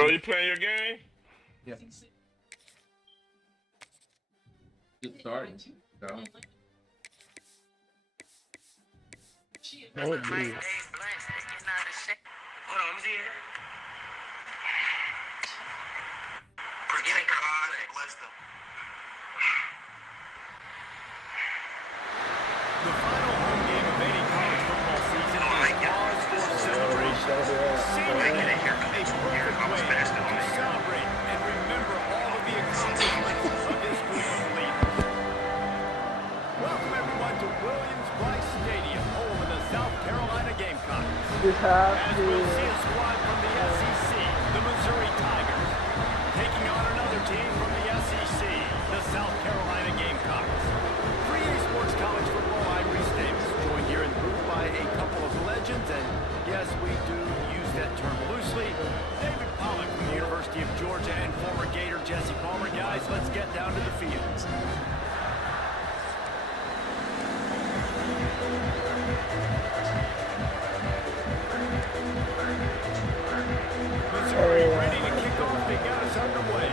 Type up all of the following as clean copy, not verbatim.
Bro, you playing your game? Yeah. Just starting. So. Oh, geez. Hold on, let me see it. Forget God and bless them. The final home game of any college football season is cause for celebration. Seemingly a perfect way to celebrate and remember all of the accomplishments of this group of leaders. Welcome everyone to Williams-Brice Stadium, home of the South Carolina Gamecocks. As we'll see a squad from the SEC, the Missouri Tigers, taking on another team from the SEC, the South Carolina Gamecocks. 3A Sports College Football, I'm Reese Davis, joined here in the booth by a couple of legends, and yes, we do use that term loosely. David Pollack from the University of Georgia and former Gator Jesse Palmer. Guys, let's get down to the fields. Missouri ready to kick off. They got us underway.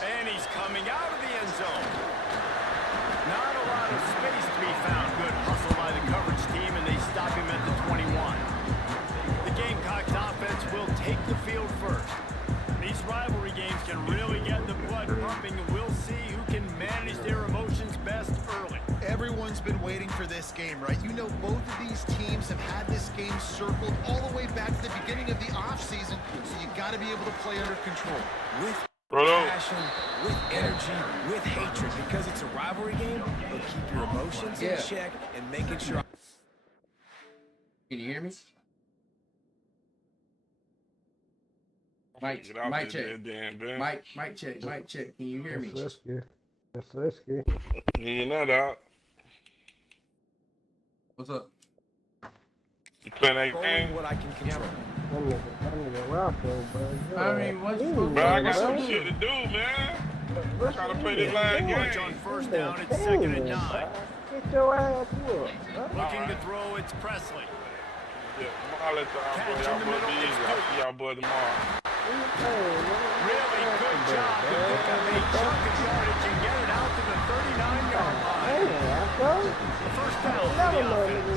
And he's coming out of the end zone. Not a lot of space to be found. Good hustle by the coverage team, and they stop him at the 21. The Gamecocks offense will take the field first. These rivalry games can really get the blood pumping, and we'll see who can manage their emotions best early. Everyone's been waiting for this game, right? You know, both of these teams have had this game circled all the way back to the beginning of the offseason, so you got to be able to play under control. With passion, with energy, with hatred, because it's a rivalry game, but keep your emotions in check and making sure. Can you hear me? Mic check. Mic check. Can you hear me? That's risky. You're not out. What's up? You playing that game? What I can control. I mean, what's Bro, I got some shit to do, man. I'm trying to play this last game. On first down, it's 2nd and 9. Get your ass whooped. Looking to throw, it's Presley. Yeah, I'll let y'all boys be easy. I'll see y'all boys tomorrow. Really good job to pick up a chunk of yardage and get it out to the 39-yard line. First down for the offense.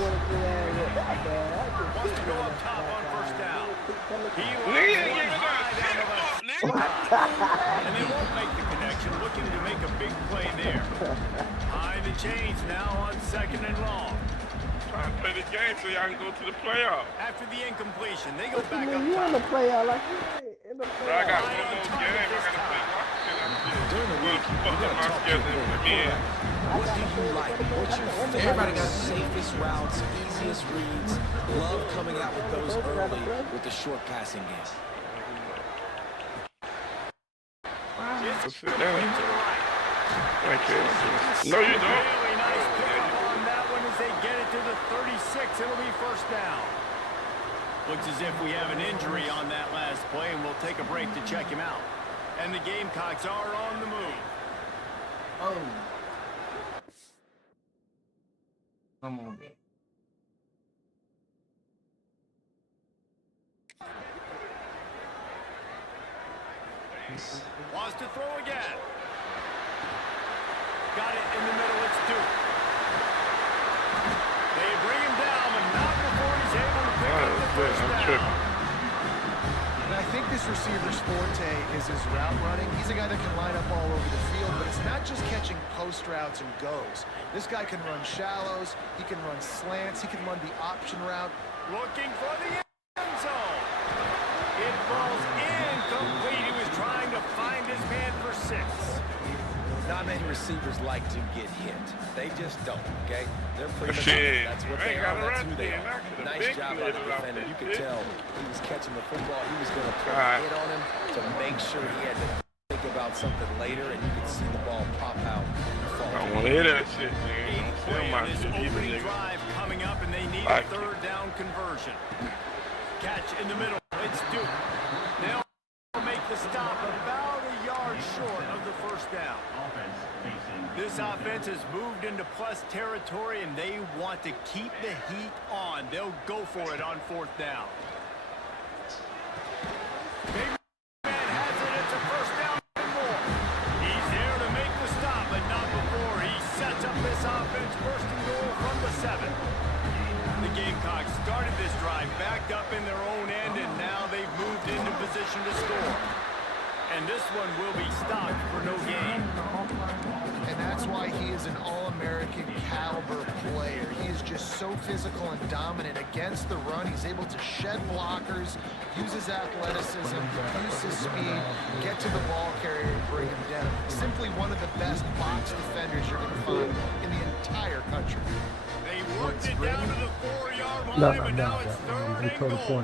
Wants to go up top on first down. He wants high down the left sideline. And they won't make the connection, looking to make a big play there. Behind the chains now on 2nd and long. Trying to play this game so y'all can go to the playoff. After the incompletion, they go back up You want to top. play out like you in the Bro, I got one more game. I got to play Washington. During the week, you gotta talk to your quarterback. What do you like? What's your favorite? Safest routes, easiest reads. Love coming out with those early with the short passing game. Sit down. Thank you. No, you don't. Really nice pickup on that one as they get it to the 36. It'll be first down. Looks as if we have an injury on that last play, and we'll take a break to check him out. And the Gamecocks are on the move. Oh. Come on. Wants to throw again. Got it in the middle. It's Duke. They bring him down, but not before he's able to pick up the first down. And I think this receiver's forte is his route running. He's a guy that can line up all over the field, but it's not just catching post routes and goes. This guy can run shallows, he can run slants, he can run the option route. Looking for the end zone. It falls incomplete. He was trying to find his man for 6. Not many receivers like to get hit. They just don't, okay? They're pretty much Shit. that's what they are. That's who they are. Nice job by the defender. You could tell he was catching the football. He was going to put a hit on him to make sure he had to think about something later, and you could see the ball pop out. I don't want to hear that shit, man. Don't say my This shit either, opening nigga. drive coming up, and they need a third down conversion. Catch in the middle. It's Duke. They'll make the stop about a yard short. short of the first down. This offense has moved into plus territory, and they want to keep the heat on. They'll go for it on fourth down. Big man has it. It's a first down and more. He's there to make the stop, but not before. He sets up this offense first and goal from the 7. The Gamecocks started this drive backed up in their own end, and now they've moved into position to score. And this one will be stopped for no gain. And that's why he is an All-American caliber player. He is just so physical and dominant against the run. He's able to shed blockers, use his athleticism, use his speed, get to the ball carrier and bring him down. Simply one of the best box defenders you're going to find in the entire country. They worked it down to the 4-yard line, but now it's third and goal.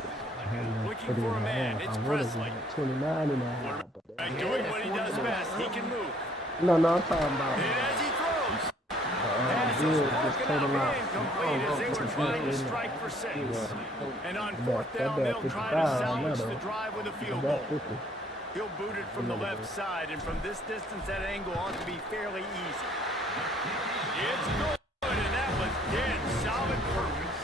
Looking for a man, it's Presley. 29 and a half. Doing what he does best, he can move. No, I'm talking about. And as he throws, pass is good, broken just out total out. incomplete as they were trying to strike for 6. And on fourth down, they'll try to salvage the drive with a field goal. He'll boot it from the left side, and from this distance, that angle ought to be fairly easy. It's good, and that was dead solid purpose.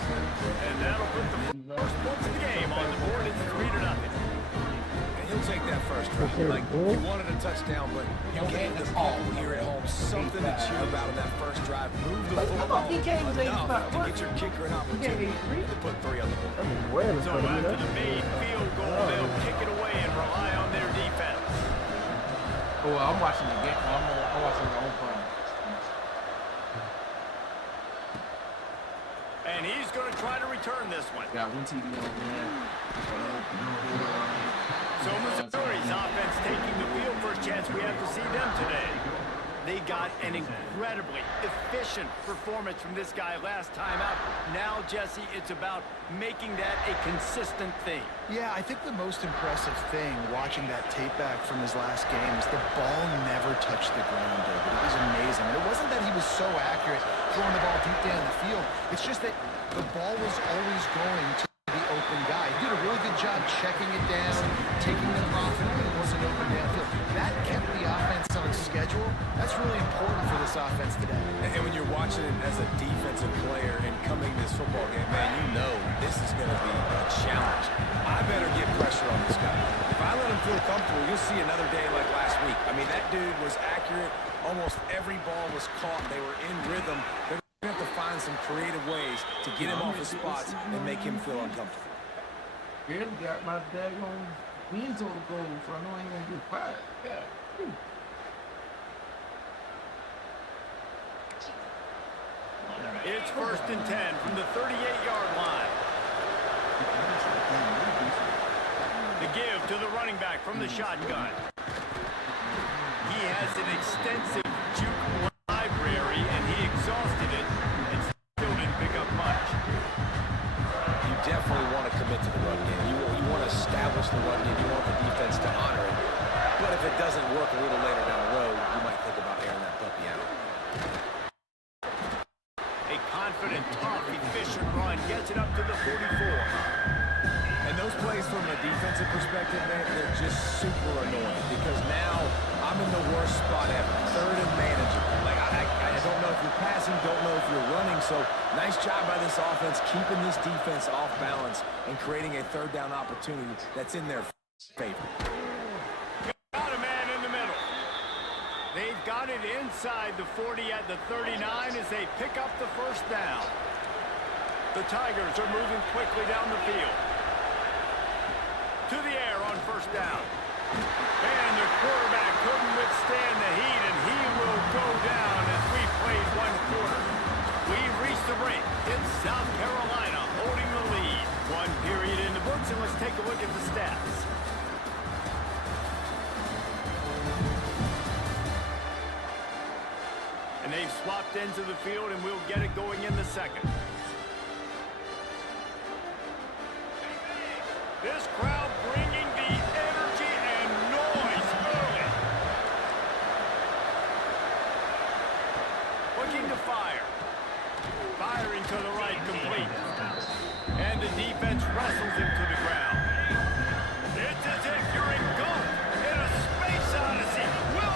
And that'll put the first points of the game on the board. It's 3-0. And he'll take that first drive. Like, he wanted a touchdown, but you gave the people here at home something to cheer about in that first drive. Move the football enough to get your kicker an opportunity to put 3 on the board. So after the made field goal, they'll kick it away and rely on their defense. Oh, I'm watching the game. I'm watching the home play. And he's going to try to return this one. Got one TV on, man. So Missouri's offense taking the field. First chance we have to see them today. They got an incredibly efficient performance from this guy last time out. Now, Jesse, it's about making that a consistent thing. Yeah, I think the most impressive thing watching that tape back from his last game is the ball never touched the ground, David. It was amazing. And it wasn't that he was so accurate throwing the ball deep down the field. It's just that the ball was always going to the open guy. He did a really good job checking it down, taking the profit when it wasn't open downfield. That kept the offense on schedule. That's really important for this offense today. And when you're watching it as a defensive player and coming to this football game, man, you know this is going to be a challenge. I better get pressure on this guy. If I let him feel comfortable, you'll see another day like last week. I mean, that dude was accurate. Almost every ball was caught. They were in rhythm. They're going to have to find some creative ways to get him off his spots and make him feel uncomfortable. Girl got my daggone win total goal, so I know I ain't going to get fired. Yeah. It's 1st and 10 from the 38-yard line. The give to the running back from the shotgun. He has an extensive juke library, and he exhausted it and still didn't pick up much. You definitely want to commit to the run game. You want to establish the run game. You want the defense to honor it. But if it doesn't work a little later down the road, you might think about airing that puppy out. A confident, tough, efficient run gets it up to the 44. And those plays from a defensive perspective, man, they're just super annoying because now I'm in the worst spot ever. 3rd and manageable. Like, I don't know if you're passing, don't know if you're running. So nice job by this offense keeping this defense off balance and creating a 3rd down opportunity that's in their favor. Got a man in the middle. They've got it inside the 40 at the 39 as they pick up the first down. The Tigers are moving quickly down the field. To the air on first down. And the quarterback couldn't withstand the heat, and he will go down as we played 1 quarter. We've reached the break. It's South Carolina holding the lead. 1 period in the books, and let's take a look at the stats. And they've swapped ends of the field, and we'll get it going in the second. This crowd bringing the energy and noise early. Looking to fire. Firing to the right, complete. And the defense wrestles him to the ground. It's as if you're engulfed in a space odyssey. Will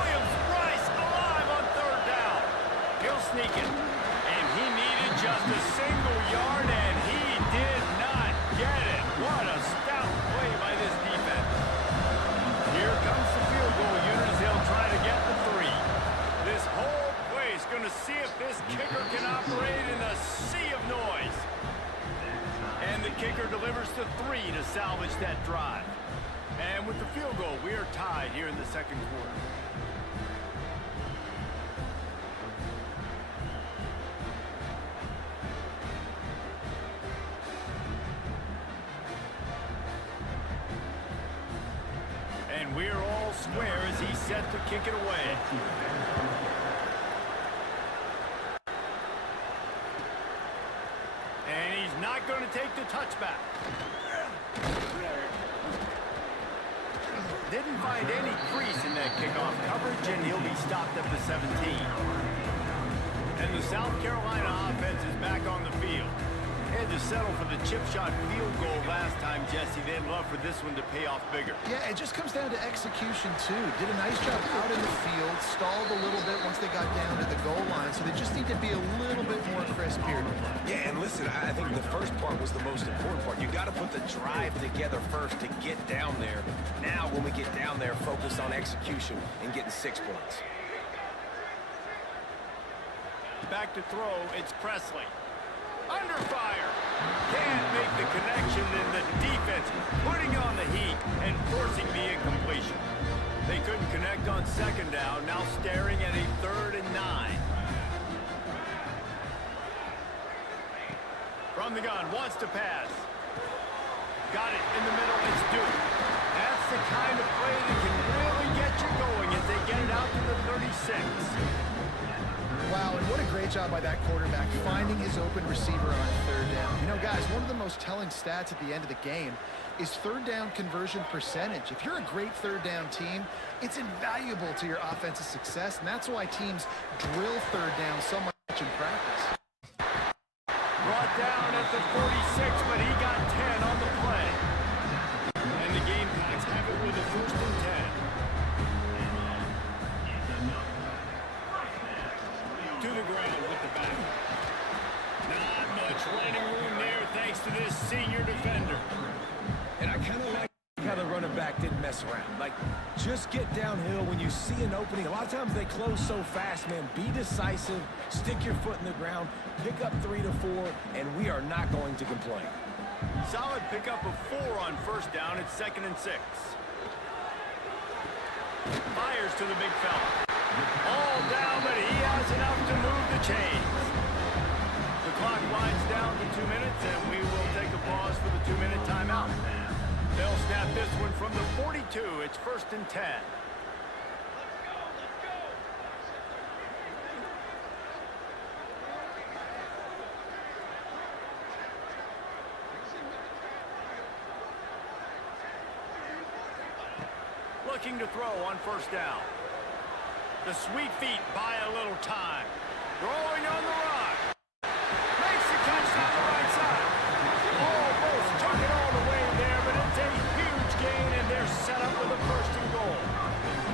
delivers the 3 to salvage that drive. And with the field goal, we are tied here in the second quarter. And we're all square as he's set to kick it away. And he's not going to take the touchback. Didn't find any crease in that kickoff coverage, and he'll be stopped at the 17. And the South Carolina offense is back on the field. They had to settle for the chip shot field goal last time, Jesse. They'd love for this one to pay off bigger. Yeah, it just comes down to execution, too. Did a nice job out in the field, stalled a little bit once they got down to the goal line, so they just need to be a little bit more crisp here. Yeah, and listen, I think the first part was the most important part. You got to put the drive together first to get down there. Now, when we get down there, focus on execution and getting 6 points. Back to throw, it's Presley. Under fire. Can't make the connection, and the defense putting on the heat and forcing the incompletion. They couldn't connect on second down, now staring at a 3rd and 9. From the gun, wants to pass. Got it in the middle, it's Duke. That's the kind of play that can really get you going as they get it out to the 36. Wow, and what a great job by that quarterback finding his open receiver on 3rd down. You know, guys, one of the most telling stats at the end of the game is 3rd down conversion percentage. If you're a great 3rd down team, it's invaluable to your offensive success, and that's why teams drill 3rd down so much in practice. Brought down at the 46, but he got 10 on the play. And the Gamecocks have it with a 1st and 10. To the ground with the back. Not much running room there thanks to this senior defender. And I kind of like how the running back didn't mess around. Like, just get downhill when you see an opening. A lot of times they close so fast, man. Be decisive, stick your foot in the ground, pick up 3 to 4, and we are not going to complain. Solid pickup of 4 on 1st down. It's 2nd and 6. Fires to the big fella. All down, but he has enough to move the chains. The clock winds down to 2 minutes, and we will take a pause for the 2-minute timeout. They'll snap this one from the 42. It's 1st and 10. Looking to throw on 1st down. The sweet feet buy a little time. Throwing on the run. Makes the catch on the right side. Almost took it all the way there, but it's a huge gain, and they're set up with a 1st and goal.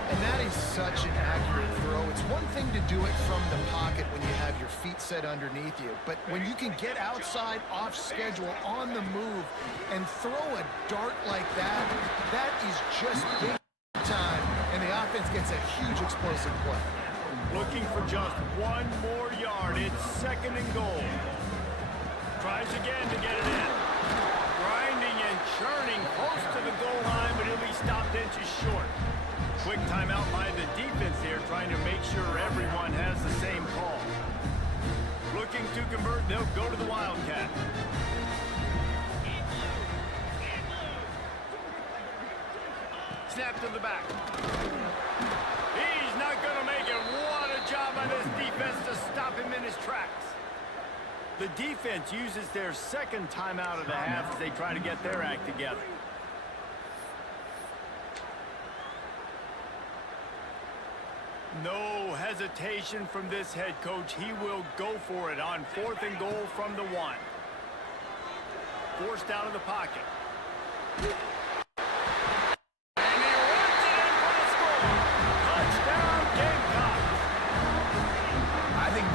And that is such an accurate throw. It's one thing to do it from the pocket when you have your feet set underneath you, but when you can get outside, off schedule, on the move, and throw a dart like that, that is just big time, and the offense gets a huge explosive play. Looking for just 1 more yard. It's 2nd and goal. Tries again to get it in. Grinding and churning close to the goal line, but he'll be stopped inches short. Quick timeout by the defense here, trying to make sure everyone has the same call. Looking to convert, they'll go to the Wildcat. Snap to the back. He's not going to make it. What a job by this defense to stop him in his tracks. The defense uses their 2nd timeout of the half as they try to get their act together. No hesitation from this head coach. He will go for it on 4th and goal from the 1. Forced out of the pocket.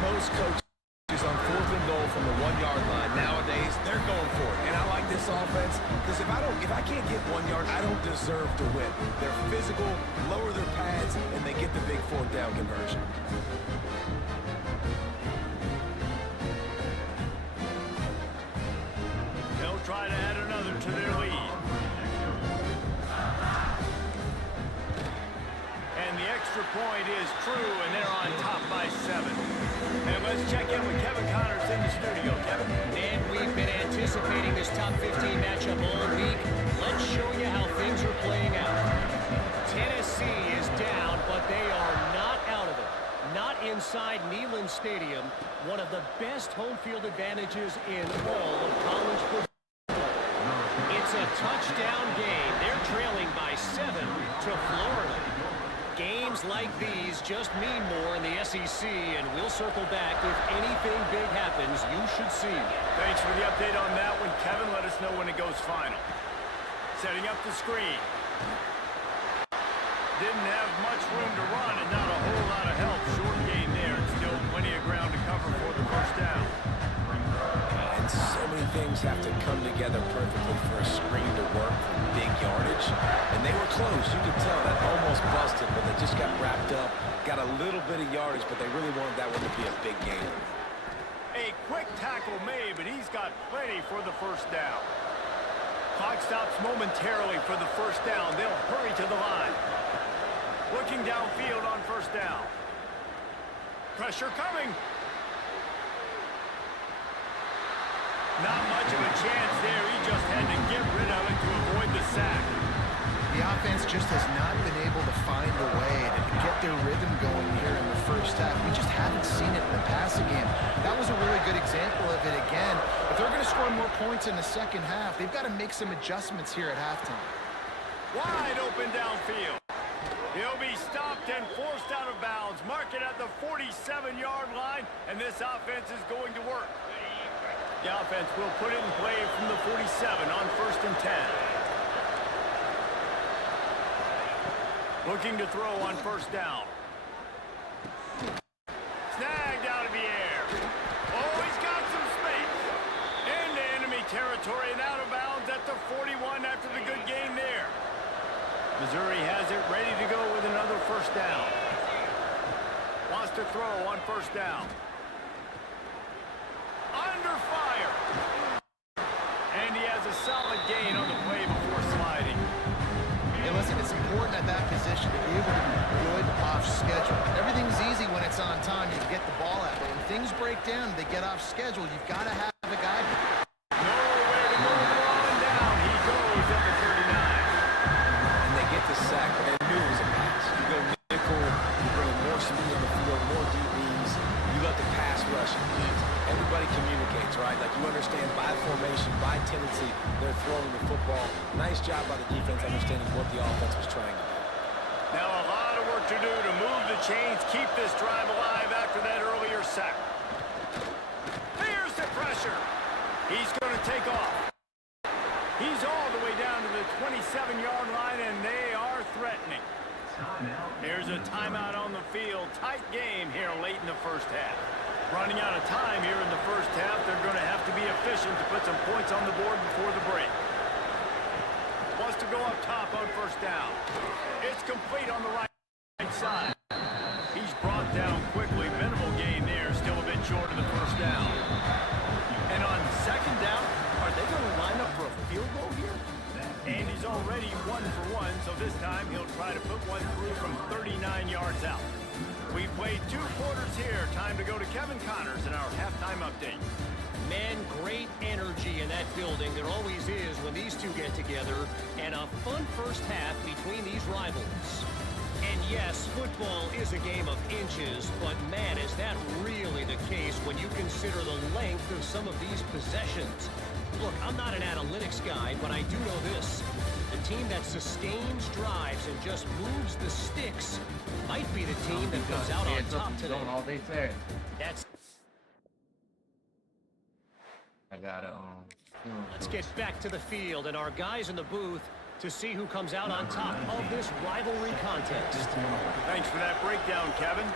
Most coaches on 4th and goal from the 1-yard line nowadays, they're going for it. And I like this offense because if I can't get 1 yard, I don't deserve to win. They're physical, lower their pads, and they get the big 4th down conversion. They'll try to add another to their lead. And the extra point is true, and they're on top by 7. And let's check in with Kevin Connors in the studio. Kevin? And we've been anticipating this top 15 matchup all week. Let's show you how things are playing out. Tennessee is down, but they are not out of it. Not inside Neyland Stadium, one of the best home field advantages in all of college football. It's a touchdown game. They're trailing by 7 to Florida. Games like these just mean more in the SEC, and we'll circle back. If anything big happens, you should see. Thanks for the update on that one, Kevin. Let us know when it goes final. Setting up the screen. Didn't have much room to run and not a whole lot of help. Short game there, and still plenty of ground to cover for the first down. And so many things have to come together perfectly for a screen to work for big yardage. And they were close. You could tell that almost busted, but they just got wrapped up. Got a little bit of yardage, but they really wanted that one to be a big game. A quick tackle made, but he's got plenty for the first down. Clock stops momentarily for the first down. They'll hurry to the line. Looking downfield on first down. Pressure coming. Not much of a chance there. He just had to get rid of it to avoid the sack. The offense just has not been able to find a way to get their rhythm going here in the first half. We just haven't seen it in the passing game. That was a really good example of it again. If they're going to score more points in the second half, they've got to make some adjustments here at halftime. Wide open downfield. He'll be stopped and forced out of bounds. Mark it at the 47-yard line, and this offense is going to work. The offense will put it in play from the 47 on 1st and 10. Looking to throw on first down. Snagged out of the air. Oh, he's got some space. Into enemy territory and out of bounds at the 41 after the good game there. Missouri has it ready to go with another first down. Wants to throw on first down. Under fire. And he has a solid gain on the play before sliding. Hey, listen, it's important at that position to be able to be good off schedule. Everything's easy when it's on time. You can get the ball out. But when things break down, they get off schedule. You've got to have a guy. Nowhere to go on down. He goes at the 39. And they get the sack, but they knew it was a pass. You go nickel, you bring more speed on the field, more DBs. You let the pass rush eat. Everybody communicates, right? Like you understand by formation, by tendency, they're throwing the football. Nice job by the defense understanding what the offense was trying to do. Now a lot of work to do to move the chains, keep this drive alive after that earlier sack. Here's the pressure. He's going to take off. He's all the way down to the 27-yard line, and they are threatening. Here's a timeout on the field. Tight game here late in the first half. Running out of time here in the first half. They're going to have to be efficient to put some points on the board before the break. Wants to go up top on first down. It's complete on the right side. He's brought down quickly. Minimal gain there. Still a bit short of the first down. And on second down, are they going to line up for a field goal here? And he's already 1 for 1, so this time he'll try to put one through from 39 yards out. We've played 2 quarters here. Time to go to Kevin Connors in our halftime update. Man, great energy in that building. There always is when these two get together. And a fun first half between these rivals. And yes, football is a game of inches, but man, is that really the case when you consider the length of some of these possessions. Look, I'm not an analytics guy, but I do know this. The team that sustains drives and just moves the sticks might be the team that comes out on top today. All day Saturday. That's I gotta Let's get back to the field and our guys in the booth to see who comes out on top of this rivalry contest. Thanks for that breakdown, Kevin.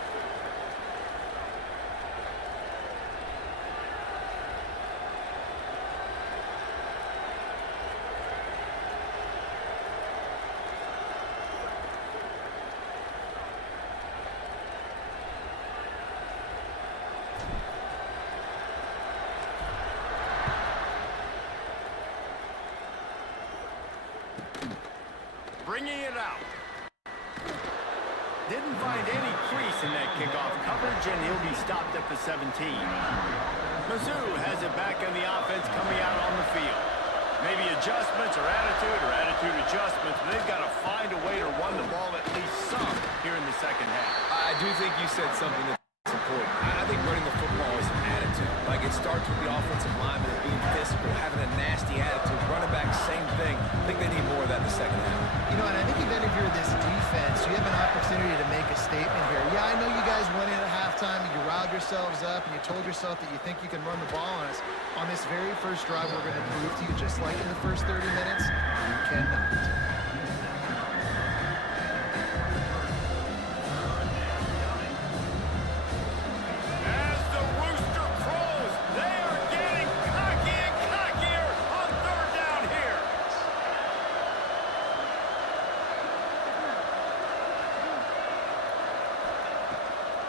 bringing it out. Didn't find any crease in that kickoff coverage, and he'll be stopped at the 17. Mizzou has it back in the offense coming out on the field. Maybe adjustments or attitude adjustments, but they've got to find a way to run the ball at least some here in the second half. I do think you said something that's important. I think running the football is an attitude. Like, it starts with the offensive lineman being physical, having a nasty attitude. Running back, same thing. I think they need more of that in the second half. You know, and I think even if you're this defense, you have an opportunity to make a statement here. Yeah, I know you guys went in at halftime and you riled yourselves up and you told yourself that you think you can run the ball on us. On this very first drive, we're going to prove to you, just like in the first 30 minutes, you cannot.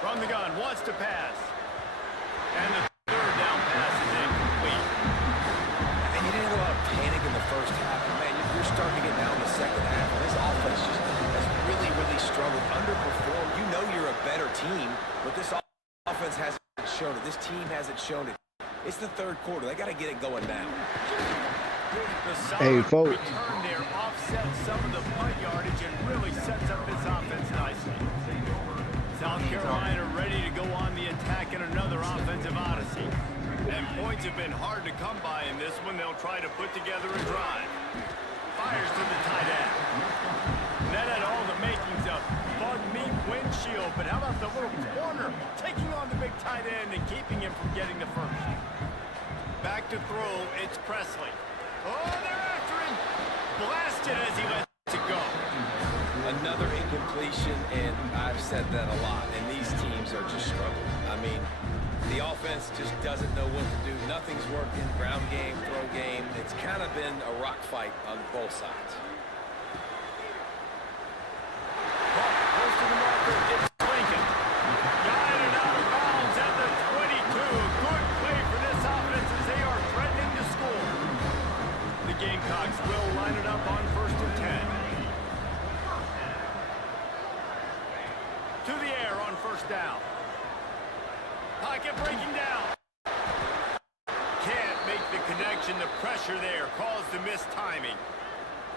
From the gun, wants to pass. And the third down pass is incomplete. And you didn't have a lot of panic in the first half. And man, you're starting to get down in the second half. And this offense just has really, really struggled, underperformed. You know you're a better team, but this offense hasn't shown it. This team hasn't shown it. It's the third quarter. They got to get it going now. Hey, folks. Return there offsets some of the punt yardage and really sets up this offense nicely. South Carolina ready to go on the attack in another offensive odyssey. And points have been hard to come by in this one. They'll try to put together a drive. Fires to the tight end. That had all the makings of bug meat windshield, but how about the little corner taking on the big tight end and keeping him from getting the first? Back to throw, it's Presley. Oh, they're after him. Blasted as he lets it go. Another incompletion, and I've said that a lot, and these teams are just struggling. I mean, the offense just doesn't know what to do. Nothing's working. Ground game, throw game. It's kind of been a rock fight on both sides. Close to the marker, it's Lincoln. Guided out of bounds at the 22. Good play for this offense as they are threatening to score. The Gamecocks will line it up on 1st and 10. To the air on first down. Pocket breaking down. Can't make the connection. The pressure there caused the missed timing.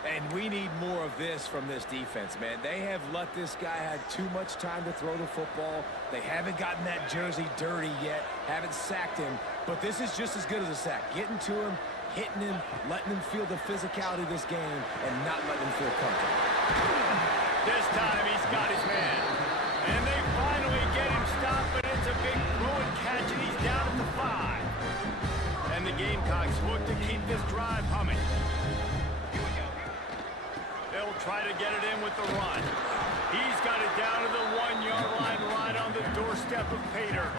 And we need more of this from this defense, man. They have let this guy have too much time to throw the football. They haven't gotten that jersey dirty yet, haven't sacked him. But this is just as good as a sack. Getting to him, hitting him, letting him feel the physicality of this game, and not letting him feel comfortable. This time he's got his man. And they finally get him stopped, but it's a big throw and catch, and he's down at the 5. And the Gamecocks look to keep this drive humming. They'll try to get it in with the run. He's got it down to the 1-yard line, right on the doorstep of Pater.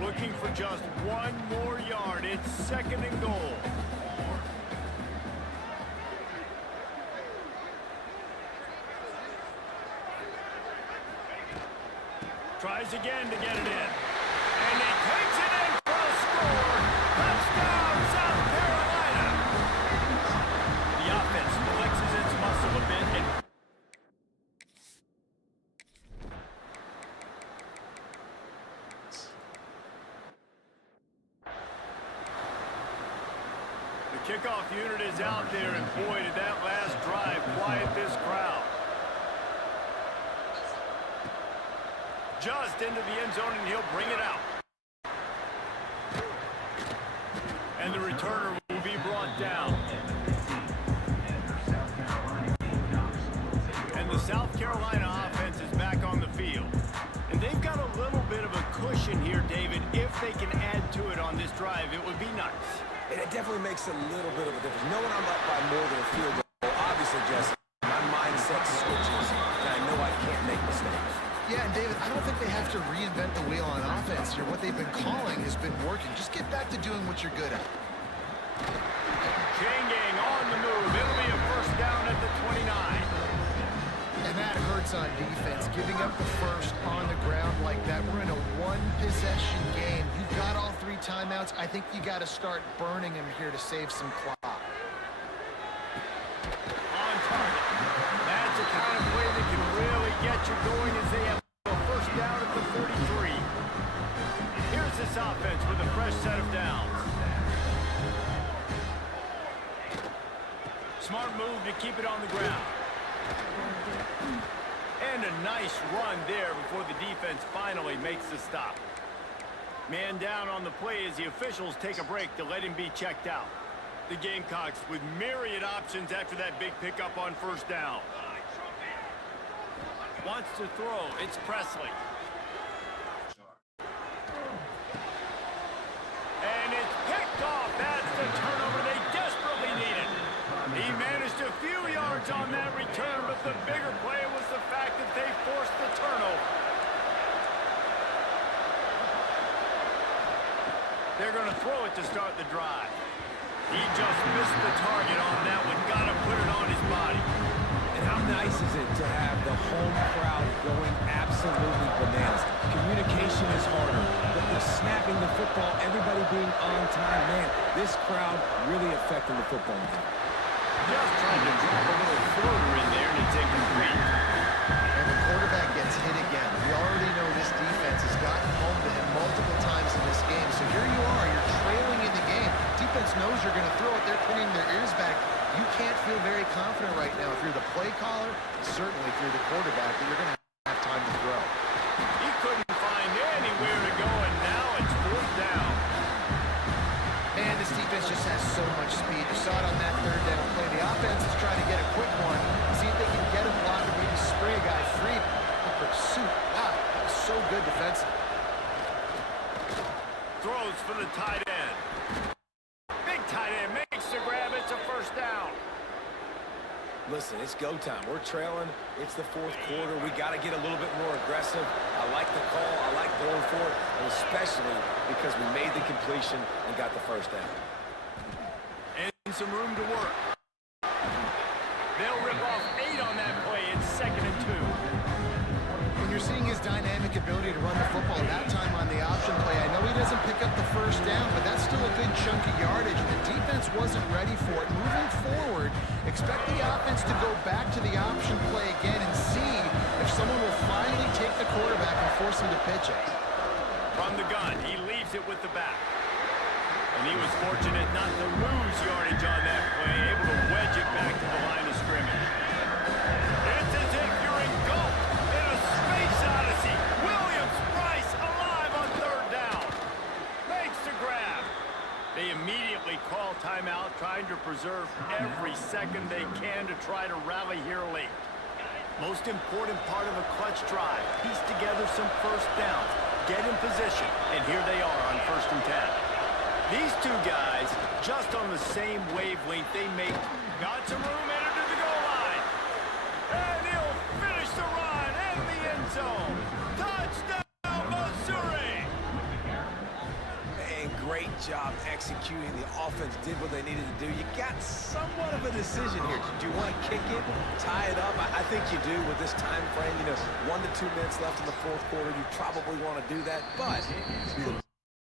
Looking for just one more yard. It's 2nd and goal. Tries again to get it in. And he takes it in for a score. Touchdown, South Carolina. The offense flexes its muscle a bit. And the kickoff unit is out there, and boy, did that last drive quiet this crowd. Just into the end zone, and he'll bring it out. And the returner will be brought down. And the South Carolina offense is back on the field. And they've got a little bit of a cushion here, David. If they can add to it on this drive, it would be nice. And it definitely makes a little bit of a difference. Knowing I'm up by more than a field goal, obviously, Jesse, my mindset switches, and I know I can't make mistakes. Yeah, and David, I don't think they have to reinvent the wheel on offense here. What they've been calling has been working. Just get back to doing what you're good at. Chain gang on the move. It'll be a first down at the 29. And that hurts on defense, giving up the first on the ground like that. We're in a one-possession game. You've got all 3 timeouts. I think you got to start burning them here to save some clock. that can really get you going as they have a first down at the 43. Here's this offense with a fresh set of downs. Smart move to keep it on the ground. And a nice run there before the defense finally makes the stop. Man down on the play as the officials take a break to let him be checked out. The Gamecocks with myriad options after that big pickup on first down. Wants to throw. It's Presley. And it's picked off. That's the turnover they desperately needed. He managed a few yards on that return, but the bigger play was the fact that they forced the turnover. They're going to throw it to start the drive. He just missed the target on that one. Got to put it on his body. And how nice is it to have the home crowd going absolutely bananas? Communication is harder. The snapping the football, everybody being on time. Man, this crowd really affecting the football game. Just trying to drop a little floater in there, and it's incomplete. And the quarterback gets hit again. We already know this defense has gotten home to him multiple times in this game. So here you are, you're trailing in the game. Defense knows you're going to throw it. They're pinning their ears back. You can't feel very confident right now if you're the play caller, certainly if you're the quarterback, that you're going to have time to throw. He couldn't find anywhere to go, and now it's fourth down. Man, this defense just has so much speed. You saw it on that third down play. The offense is trying to get a quick one, see if they can get a block or maybe spray a guy free. The pursuit, wow, that was so good defensively. Throws for the tight end. Big tight end makes the grab. It's a first down. Listen, it's go time. We're trailing. It's the fourth quarter. We got to get a little bit more aggressive. I like the call. I like going for it, and especially because we made the completion and got the first down. And some room to work. They'll rip off 8 on that play. It's 2nd and 2. When you're seeing his dynamic ability to run the football that time on the option play, I know he doesn't pick up the first down, but that's still a good chunk of yardage. The defense wasn't ready for it. Moving forward, expect the offense to go back to the option play again and see if someone will finally take the quarterback and force him to pitch it. From the gun, he leaves it with the back. And he was fortunate not to lose yardage on that play, able to wedge it back to the line of scrimmage. It's as if you're engulfed in a space odyssey. Williams-Brice alive on third down. Makes the grab. They immediately call timeout, trying to preserve every second they can to try to rally here late. Most important part of a clutch drive, piece together some first downs, get in position, and here they are on 1st and 10. These two guys, just on the same wavelength, they make got some room entered to the goal line. And he'll finish the run in the end zone. Touchdown, Missouri! Man, great job executing. The offense did what they needed to do. You got somewhat of a decision here. Do you want to kick it, tie it up? I think you do with this time frame. You know, 1 to 2 minutes left in the fourth quarter. You probably want to do that, but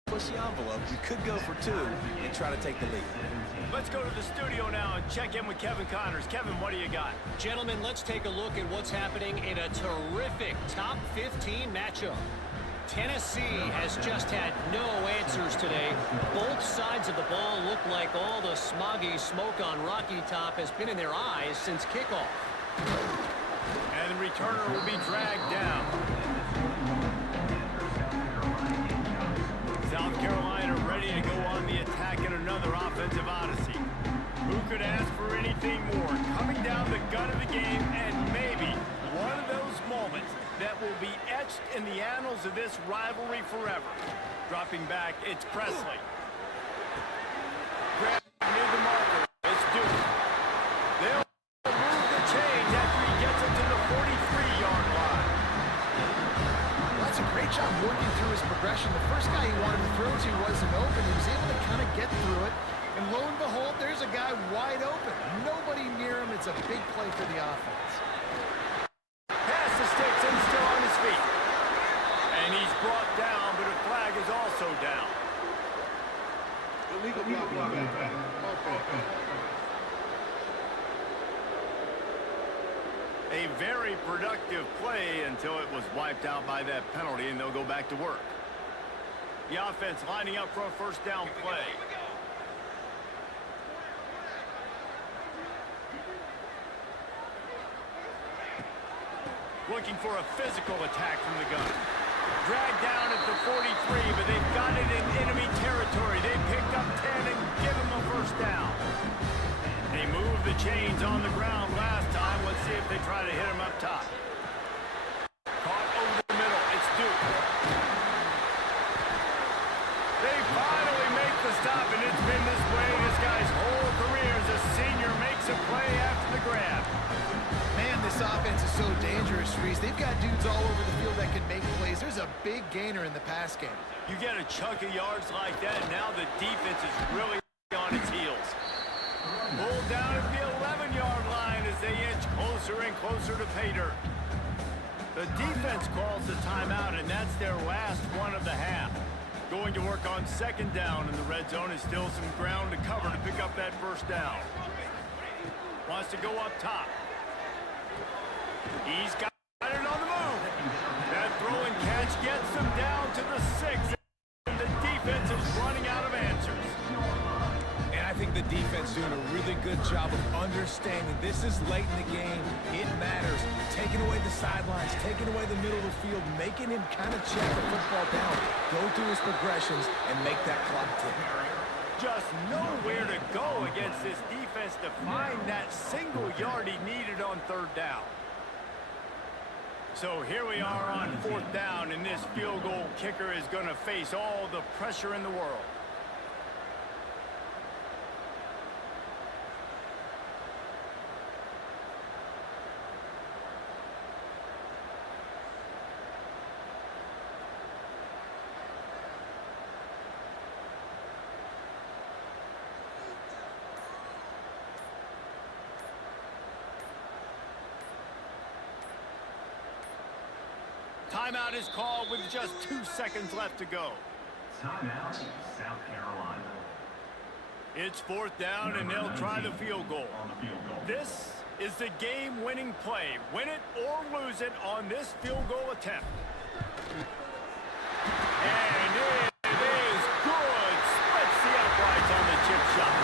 push the envelope. You could go for 2 and try to take the lead. Let's go to the studio now and check in with Kevin Connors. Kevin, what do you got? Gentlemen, let's take a look at what's happening in a terrific top 15 matchup. Tennessee has just had no answers today. Both sides of the ball look like all the smoggy smoke on Rocky Top has been in their eyes since kickoff. And the returner will be dragged down. South Carolina ready to go on the attack in another offensive odyssey. Who could ask for anything more? Coming down the gun of the game, and maybe one of those moments that will be etched in the annals of this rivalry forever. Dropping back, it's Presley. Grab near the marker. It's Duke. They'll move the chains after he gets it to the 43-yard line. That's a great job working through his progression. The first guy he wanted to throw to wasn't open. He was able to kind of get through it. And lo and behold, there's a guy wide open. Nobody near him. It's a big play for the offense. Pass the sticks and still on his feet. And he's brought down, but a flag is also down. Illegal block. 8 A very productive play until it was wiped out by that penalty, and they'll go back to work. The offense lining up for a first down play. Looking for a physical attack from the gun. Dragged down at the 43, but they've got it in enemy territory. They picked up 10 and give them a first down. They moved the chains on the ground last time. Let's see if they try to hit him up top. Caught over the middle. It's Duke. They finally make the stop, and it's been this way this guy's whole career as a senior makes a play after the grab. Man, this offense is so dangerous, Reese. They've got dudes all over the field that can make plays. There's a big gainer in the pass game. You get a chunk of yards like that, and now the defense is really on its heels. Pulled down at the 11-yard line as they inch closer and closer to pay dirt. The defense calls the timeout, and that's their last one of the half. Going to work on second down, and the red zone is still some ground to cover to pick up that first down. Wants to go up top. He's got it on the move. That throw and catch gets them down to the 6, and the defense is running out of answers. And I think the defense doing a really good job of understanding this is late in the game. It matters. Taking away the sidelines, taking away the middle of the field, making him kind of check the football down, go through his progressions, and make that clock tick. Just nowhere to go against this defense to find that single yard he needed on third down. So here we are on fourth down, and this field goal kicker is going to face all the pressure in the world. Timeout is called with just 2 seconds left to go. Timeout, South Carolina. It's fourth down, and they'll try the field goal. This is the game-winning play. Win it or lose it on this field goal attempt. And it is good. Splits the uprights on the chip shot.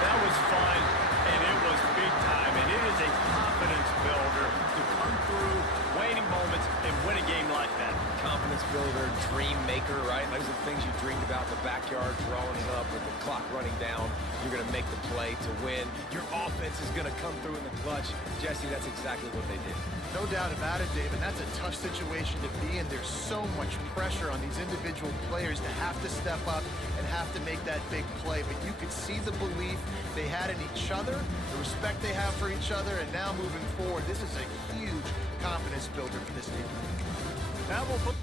That was fun, and it was big time. And it is a confidence builder to come through waiting moments and win a game like that. Confidence builder, dream maker, right? Those are the things you dreamed about in the backyard, throwing it up with the clock running down. You're going to make the play to win. Your offense is going to come through in the clutch. Jesse, that's exactly what they did. No doubt about it, David. That's a tough situation to be in. There's so much pressure on these individual players to have to step up and have to make that big play. But you could see the belief they had in each other, the respect they have for each other, and now moving forward, this is a huge confidence builder for this team. That will put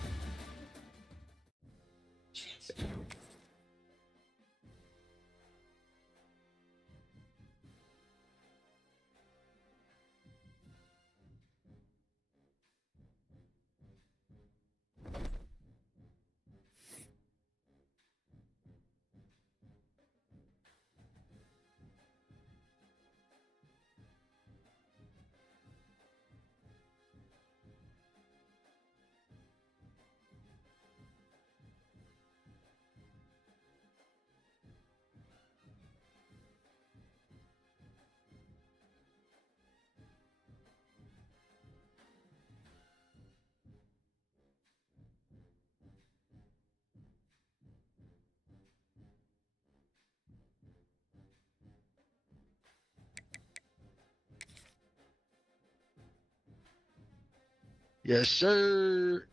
Yes, sir.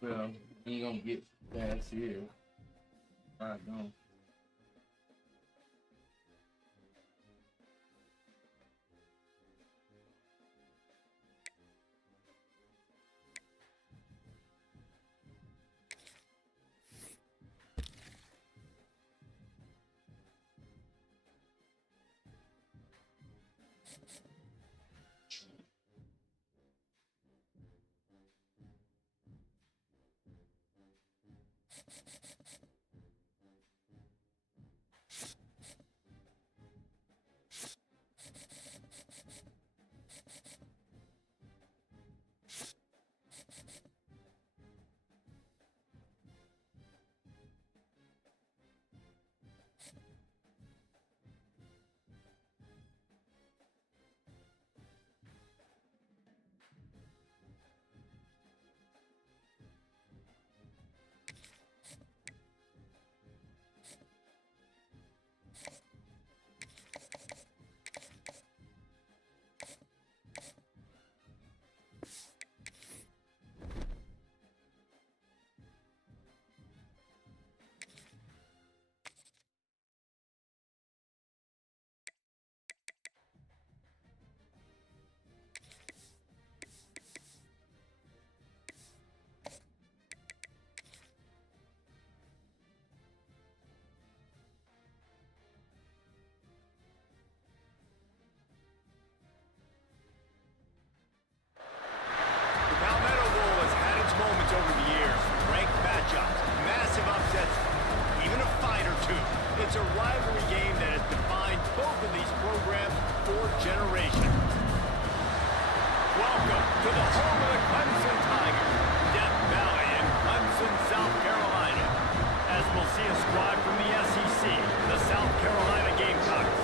Well, you ain't gonna get past here. I don't. generations. Welcome to the home of the Clemson Tigers, Death Valley in Clemson, South Carolina. As we'll see a squad from the SEC, the South Carolina Gamecocks,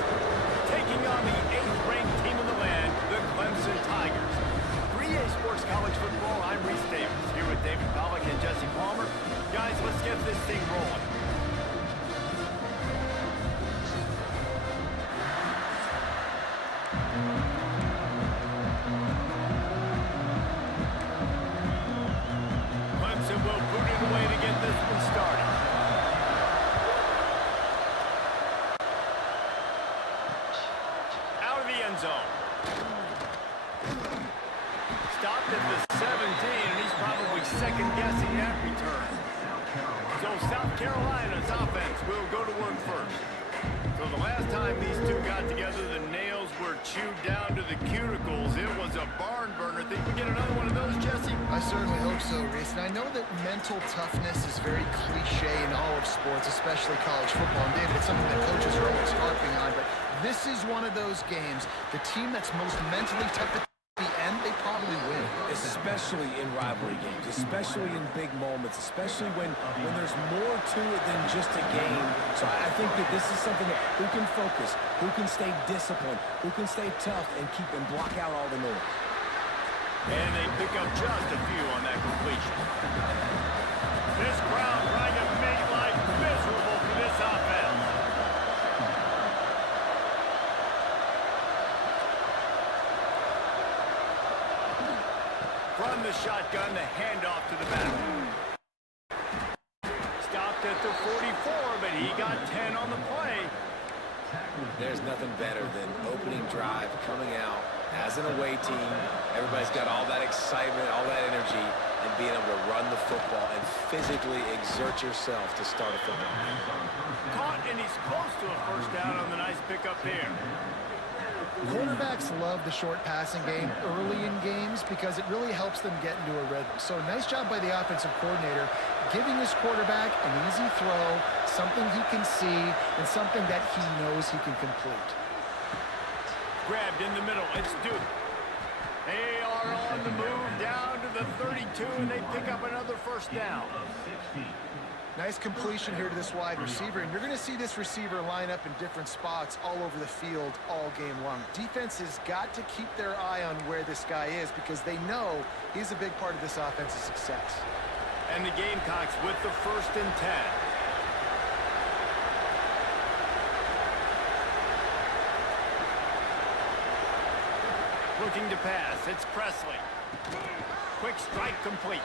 taking on the 8th-ranked team in the land, the Clemson Tigers. 3A Sports College Football, I'm Reese Davis, here with David Pollack and Jesse Palmer. Guys, let's get this thing rolling. Clemson will boot it away to get this one started. Out of the end zone. Stopped at the 17, and he's probably second-guessing that return. So South Carolina's offense will go to work first. So the last time these two got together, the nails were chewed down to the cuticles. It was a barn burner. Think we get another one of those, Jesse? I certainly hope so, Reese. And I know that mental toughness is very cliche in all of sports, especially college football. And David, it's something that coaches are always harping on. But this is one of those games. The team that's most mentally tough at the end, they probably win. Especially in rivalry games, especially in big moments, especially when there's more to it than just a game. So I think that this is something that who can focus, who can stay disciplined, who can stay tough and keep and block out all the noise. And they pick up just a few on that completion. This crowd trying to make life miserable for this offense. From the shotgun, the handoff to the back. Stopped at the 44, but he got 10 on the play. There's nothing better than opening drive, coming out as an away team. Everybody's got all that excitement, all that energy, and being able to run the football and physically exert yourself to start a football game. Caught, and he's close to a first down on the nice pickup there. Quarterbacks love the short passing game early in games because it really helps them get into a rhythm. So nice job by the offensive coordinator giving his quarterback an easy throw, something he can see, and something that he knows he can complete. Grabbed in the middle. It's Duke. They are on the move down to the 32, and they pick up another first down. Nice completion here to this wide receiver, and you're going to see this receiver line up in different spots all over the field all game long. Defense has got to keep their eye on where this guy is because they know he's a big part of this offense's success. And the Gamecocks with the 1st and 10. Looking to pass. It's Presley. Quick strike complete.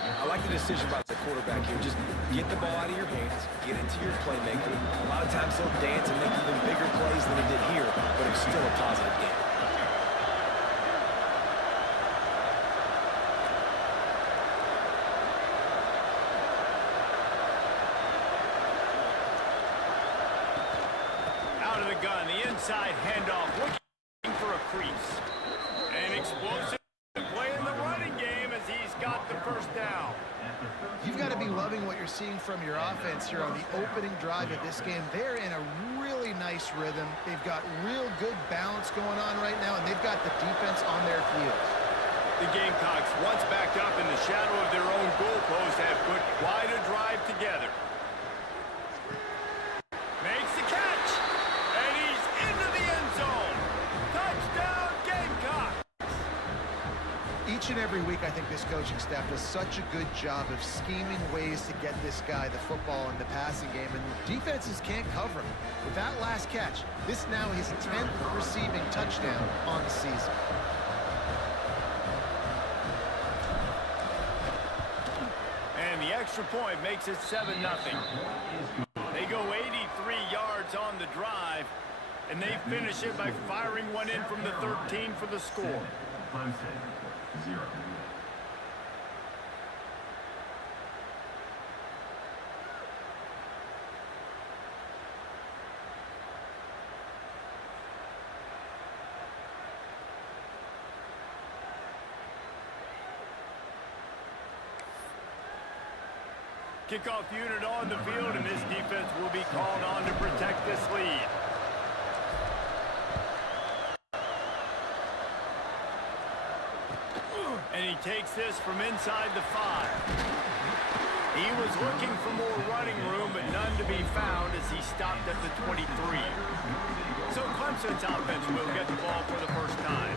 I like the decision by the quarterback here. Just get the ball out of your hands, get into your playmaker. A lot of times he'll dance and make even bigger plays than he did here, but it's still a positive game. Out of the gun, the inside handoff, looking for a crease. An explosive play in the running game as he's got the first down. You've got to be loving what you're seeing from your offense here on the opening drive of this game. They're in a really nice rhythm. They've got real good balance going on right now, and they've got the defense on their heels. The Gamecocks, once backed up in the shadow of their own goalpost, have put quite a drive together. Makes the catch, and he's into the end zone. Touchdown, Gamecocks! Each and every week, I think this coaching staff does such a good job of scheming ways to get this guy the football in the passing game, and defenses can't cover him. With that last catch, this now his 10th receiving touchdown on the season. And the extra point makes it 7-0. They go 83 yards on the drive, and they finish it by firing one in from the 13 for the score. Clemson, 0. Kickoff unit on the field, and this defense will be called on to protect this lead. And he takes this from inside the 5. He was looking for more running room, but none to be found as he stopped at the 23. So Clemson's offense will get the ball for the first time.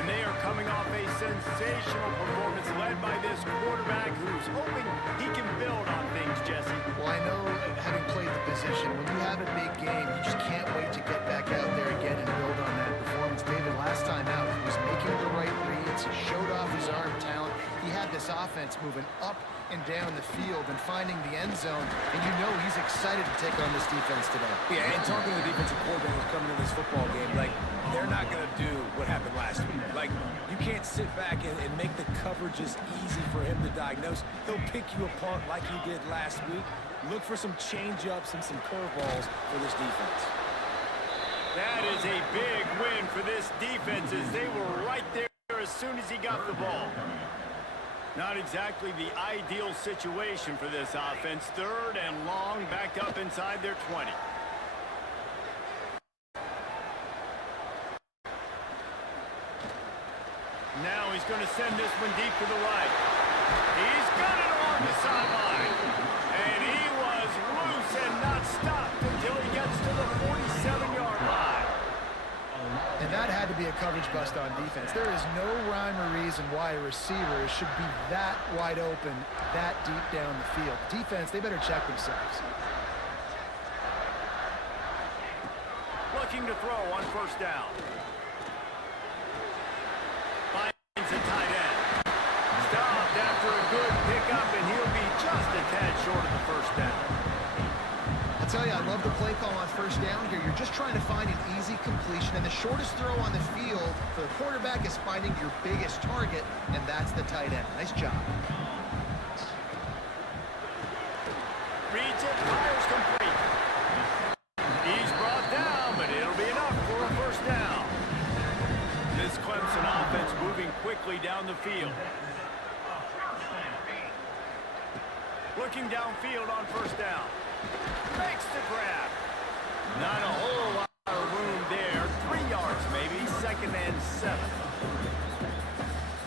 And they are coming off a sensational performance led by this quarterback who's hoping he can build on things, Jesse. Well, I know, having played the position, when you have a big game, you just can't wait to get back out there again and build on that performance. David, last time out, he was making the right reads. He showed off his arm talent. He had this offense moving up and down the field and finding the end zone, and you know he's excited to take on this defense today. Yeah, and talking to the defensive coordinator coming in this football game, like, they're not going to do what happened last week. Like, you can't sit back and make the coverages easy for him to diagnose. He'll pick you apart like he did last week. Look for some change-ups and some curveballs for this defense. That is a big win for this defense as they were right there as soon as he got the ball. Not exactly the ideal situation for this offense. 3rd and long, back up inside their 20. Now he's going to send this one deep to the right. He's got it along the sideline. And he was loose and not stopped until he gets to the 47-yard line. And that had to be a coverage bust on defense. There is no rhyme or reason why a receiver should be that wide open, that deep down the field. Defense, they better check themselves. Looking to throw on 1st down. Finds a tight end. Stopped after a good pickup, and he'll be just a tad short of the 1st down. I'll tell you, I love the play call on 1st down here. You're just trying to find an easy completion, and the shortest throw on the field for the quarterback is finding your biggest target, and that's the tight end. Nice job. Reads it, fires complete. He's brought down, but it'll be enough for a 1st down. This Clemson offense moving quickly down the field. Looking downfield on 1st down. Makes the grab. Not a whole lot of room there. 3 yards maybe. 2nd and 7.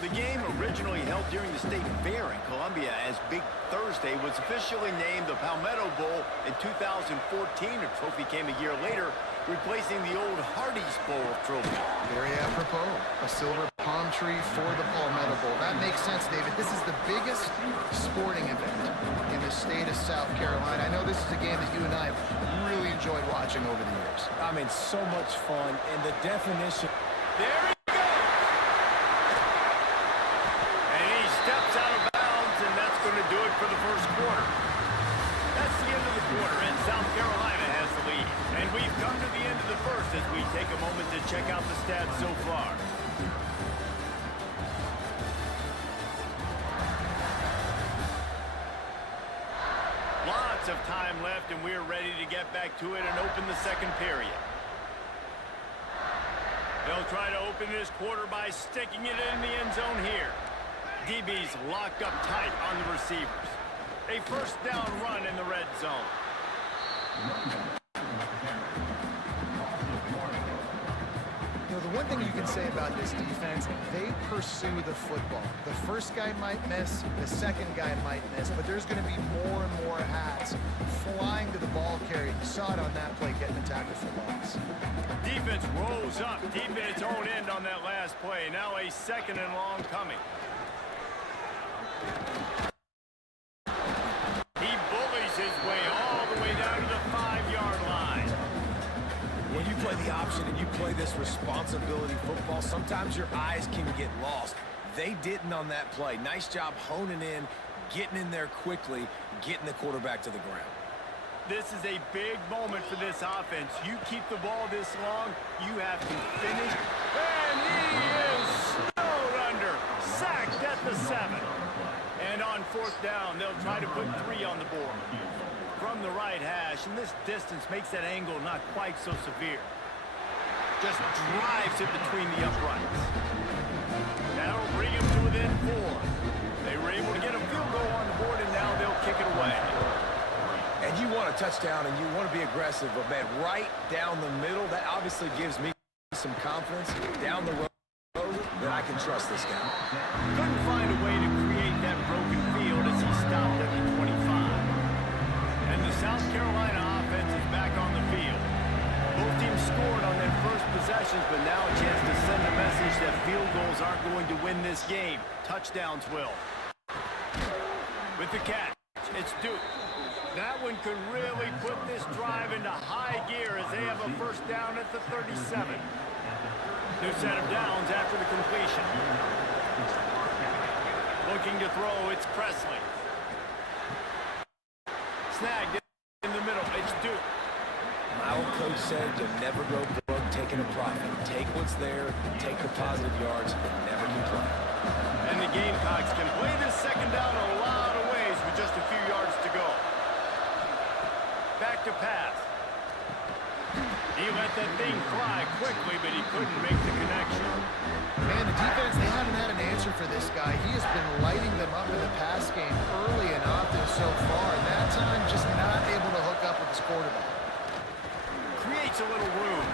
The game originally held during the State Fair in Columbia as Big Thursday was officially named the Palmetto Bowl in 2014. A trophy came a year later, replacing the old Hardee's Bowl trophy. Very apropos. A silver palm tree for the Palmetto Bowl. That makes sense, David. This is the biggest sporting event in the state of South Carolina. I know this is a game that you and I have really enjoyed watching over the years. I mean, so much fun, and the definition. There he goes! And he steps out of bounds, and that's going to do it for the 1st quarter. That's the end of the quarter, and South Carolina has the lead. And we've come to the end of the 1st as we take a moment to check out the stats so far. Lots of time left, and we're ready to get back to it and open the 2nd period. They'll try to open this quarter by sticking it in the end zone here. DB's locked up tight on the receivers. A 1st down run in the red zone. You know, the one thing you can say about this defense, they pursue the football. The 1st guy might miss, the 2nd guy might miss, but there's going to be more and more hats flying to the ball carrier. You saw it on that play, getting the tackle for loss. Defense rolls up deep in its own end on that last play. Now a 2nd and long coming. He bullies his way all the way down to the 5-yard line. When you play the option and you play this responsibility football, sometimes your eyes can get lost. They didn't on that play. Nice job honing in, getting in there quickly, getting the quarterback to the ground. This is a big moment for this offense. You keep the ball this long, you have to finish. And he is snowed under, sacked at the 7. And on 4th down, they'll try to put 3 on the board. From the right hash, and this distance makes that angle not quite so severe. Just drives it between the uprights. That'll bring him to within 4. They were able to get a field goal on the board, and now they'll kick it away. And you want a touchdown, and you want to be aggressive, but, man, right down the middle, that obviously gives me some confidence down the road that I can trust this guy. Couldn't find a way to create that broken field as he stopped at the 25. And the South Carolina offense is back on the field. Both teams scored on their first possessions, but now a chance to send a message that field goals aren't going to win this game. Touchdowns will. With the catch, it's Duke. That one could really put this drive into high gear as they have a first down at the 37. New set of downs after the completion. Looking to throw, it's Presley. Snagged in the middle, it's Duke. My old coach said you'll never go broke taking a profit. Take what's there, take the positive yards, and never complain. And the Gamecocks can play this second down a lot of ways with just a few yards to go. Back to pass. He let that thing fly quickly, but he couldn't make the connection. Man, the defense, they haven't had an answer for this guy. He has been lighting them up in the pass game early and often so far, and that time just not able to hook up with his quarterback. Creates a little room.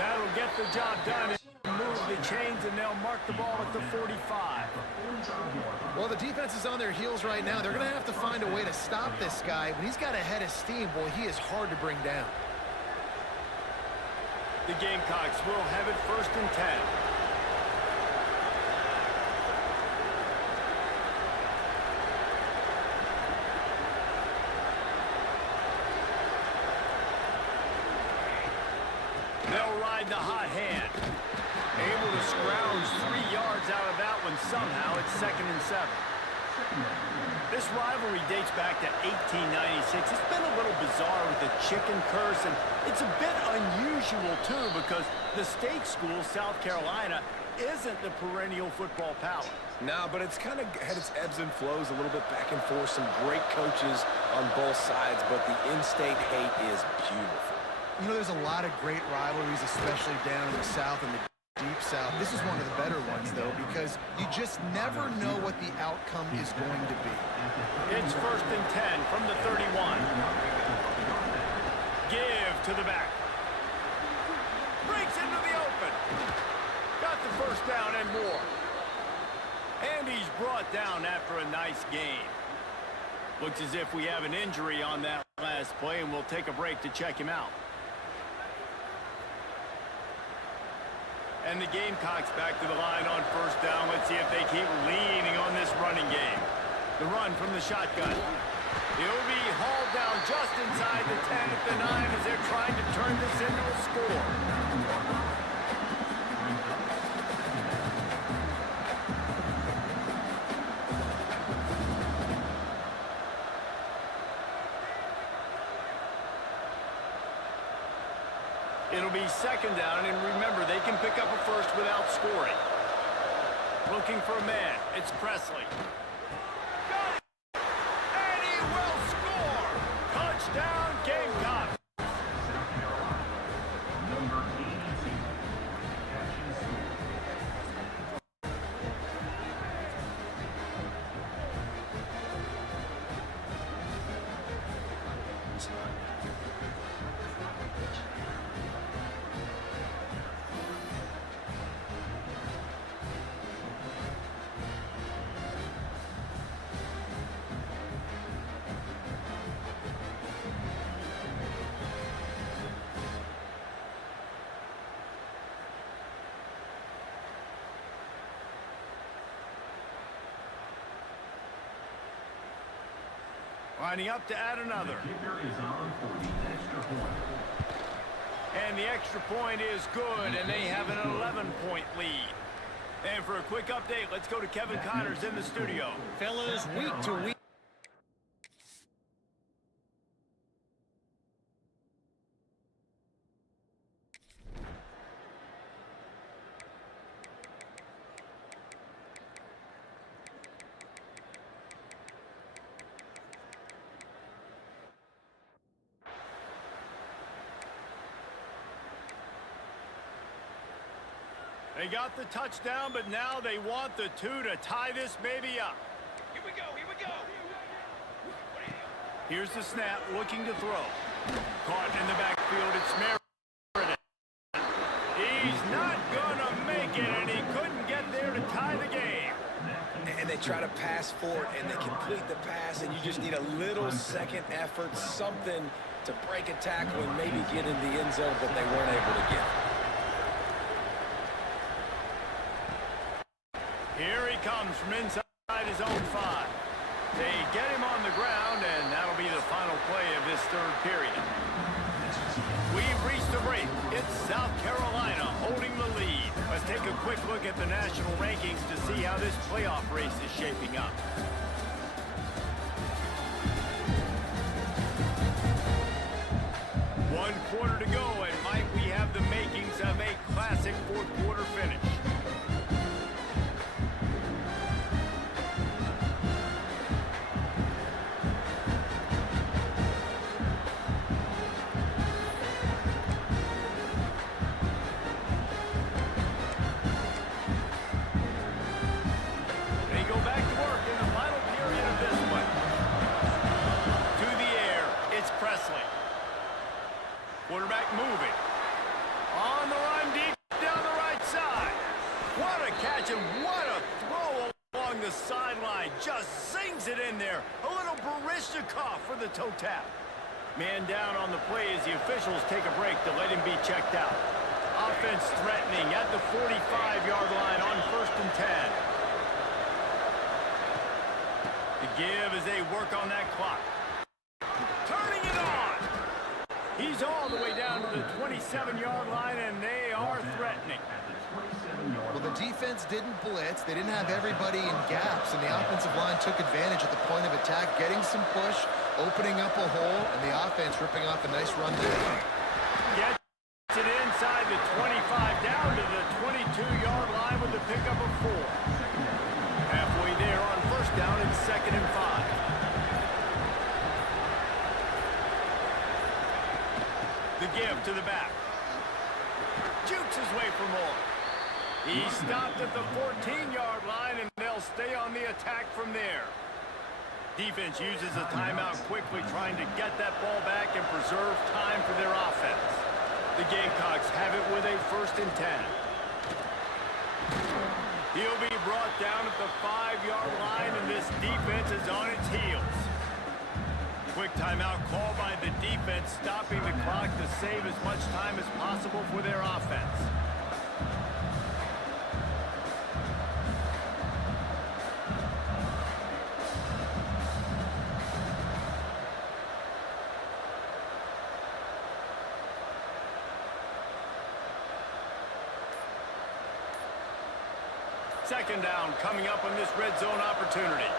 That'll get the job done and move the chains, and they'll mark the ball at the 45. Well, the defense is on their heels right now. They're going to have to find a way to stop this guy. When he's got a head of steam, boy, he is hard to bring down. The Gamecocks will have it first and 10. They'll ride the hot hand. Able to scrounge 3 yards out of that one somehow. It's 2nd and 7. This rivalry dates back to 1896. It's been a little bizarre with the chicken curse, and it's a bit unusual, too, because the state school, South Carolina, isn't the perennial football power. No, but it's kind of had its ebbs and flows, a little bit back and forth, some great coaches on both sides, but the in-state hate is beautiful. You know, there's a lot of great rivalries, especially down in the South and the Deep South. This is one of the better ones, though, because you just never know what the outcome is going to be. It's 1st and 10 from the 31. Give to the back. Breaks into the open. Got the first down and more. And he's brought down after a nice gain. Looks as if we have an injury on that last play, and we'll take a break to check him out. And the Gamecocks back to the line on first down. Let's see if they keep leaning on this running game. The run from the shotgun. He'll be hauled down just inside the 10 at the 9 as they're trying to turn this into a score. It'll be 2nd down, and remember, they can pick up a first without scoring. Looking for a man. It's Presley. Got it! And he will score! Touchdown, Gamecock! Number 82 catches. Lining up to add another. Kicker is on for the extra point. And the extra point is good, and they have an 11-point lead. And for a quick update, let's go to Kevin Connors in the studio. Fellas, week to week. They got the touchdown, but now they want the 2 to tie this baby up. Here we go, here we go. Here's the snap, looking to throw. Caught in the backfield, it's Meriden. He's not gonna make it, and he couldn't get and they try to pass for it, and they complete the pass, and you just need a little second effort, something to break a tackle and maybe get in the end zone, but they weren't able to get it. Here he comes from inside his own 5. They get him on the ground, and that'll be the final play of this third period. We've reached the break. It's South Carolina holding the lead. Let's take a quick look at the national rankings to see how this playoff race is shaping up. One quarter to go, and Mike, we have the makings of a classic fourth quarter finish. Quarterback moving. On the run, deep down the right side. What a catch and what a throw along the sideline. Just sings it in there. A little Baryshnikov for the toe tap. Man down on the play as the officials take a break to let him be checked out. Offense threatening at the 45-yard line on 1st and 10. The give as they work on that clock. Turning it on. He's all the way down to the 27-yard line, and they are threatening. Well, the defense didn't blitz. They didn't have everybody in gaps, and the offensive line took advantage at the point of attack, getting some push, opening up a hole, and the offense ripping off a nice run there. Gets it inside the 25, down to the 22-yard line with the pickup of 4. Halfway there on 1st down and 2nd and 5. The give to the back. Jukes his way for more. He stopped at the 14-yard line, and they'll stay on the attack from there. Defense uses a timeout quickly, trying to get that ball back and preserve time for their offense. The Gamecocks have it with a 1st and 10. He'll be brought down at the 5-yard line, and this defense is on its heels. Quick timeout call by the defense, stopping the clock to save as much time as possible for their offense. Second down coming up on this red zone opportunity.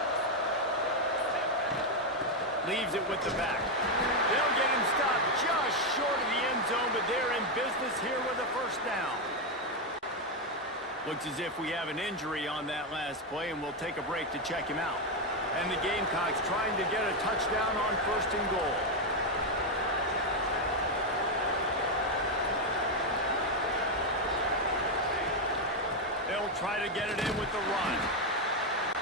Leaves it with the back. They'll get him stopped just short of the end zone, but they're in business here with a 1st down. Looks as if we have an injury on that last play, and we'll take a break to check him out. And the Gamecocks trying to get a touchdown on 1st and goal. They'll try to get it in with the run.